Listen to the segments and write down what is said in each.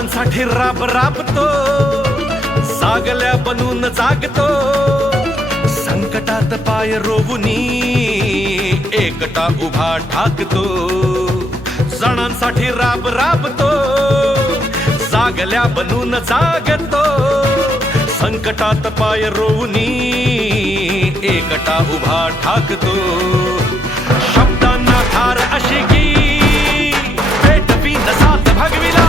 जणांसाठी राब राबतो, सागल्या बनून जागतो, संकटात पाय रोवुनी एकटा उभा ठाकतो. जणांसाठी राब राबतो, सागल्या बनून जागतो, संकटात पाय रोवुनी एकटा उभा ठाकतो. शब्दांना धार अशी की पेटवी साथ भगविला,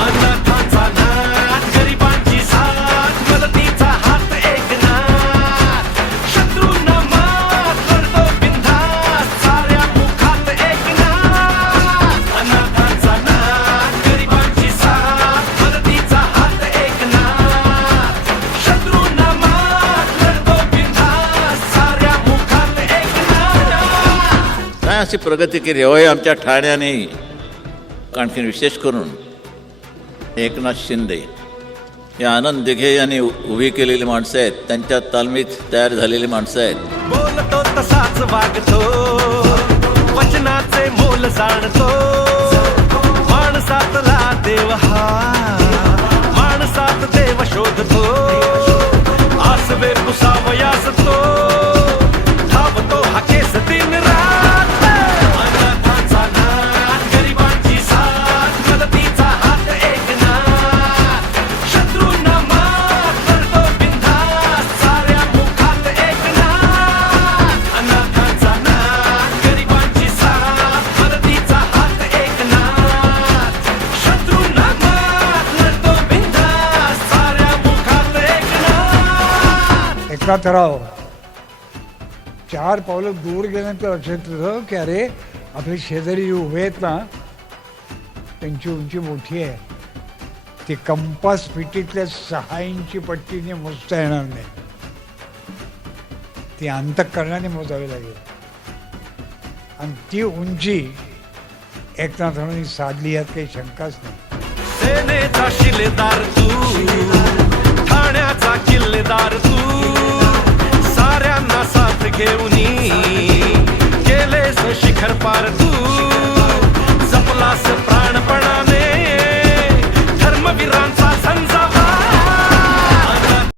अनाथांचा नाथ, गरिबांची साथ, मदतीचा हात एकनाथ, शत्रूंना मात करतो बिनधास्त, साऱ्या मुखात एकनाथ. अनाथांचा नाथ, गरिबांची साथ, मदतीचा हात एकनाथ, शत्रूंना मात करतो बिनधास्त, साऱ्या मुखात एकनाथ. काय अशी प्रगती केली होय आमच्या ठाण्याने. आणखी विशेष करून एकनाथ शिंदे हे आनंद दिघे यांनी उभी केलेली माणसं आहेत, त्यांच्या तालमीत तयार झालेली माणसं आहेत. बोलतो तसाच वागतो, वचनाचे मोल जाणतो, माणसातला देव हा, माणसात देव शोधतो, आसवे पुसावयास तो धावतो हा केस दिन रात. अनाथांचा नाथ, गरिबांची साथ, मदतीचा हात एकनाथ, शत्रूंना मात करतो बिनधास्त, साऱ्या मुखात एकनाथ. अनाथांचा नाथ, गरिबांची साथ, मदतीचा हात एकनाथ, शत्रूंना मात करतो बिनधास्त, साऱ्या मुखात एकनाथ. एकनाथराव 4 पावलं दूर गेल्यानंतर लक्षात येतं की अरे आपले शेजारी जे उभे आहेत ना त्यांची उंची मोठी आहे, ती कंपास फिटीतल्या 6 इंची पट्टीने मोजता येणार नाही, ती अंतःकरणाने मोजावी लागेल. आणि ती उंची एकनाथरावांनी साधली यात काही शंकाच नाही. सेनेचा शिलेदार तू, ठाण्याचा किल्लेदार तू, साऱ्यांना साथ घेऊनी केलेस शिखर पार तू.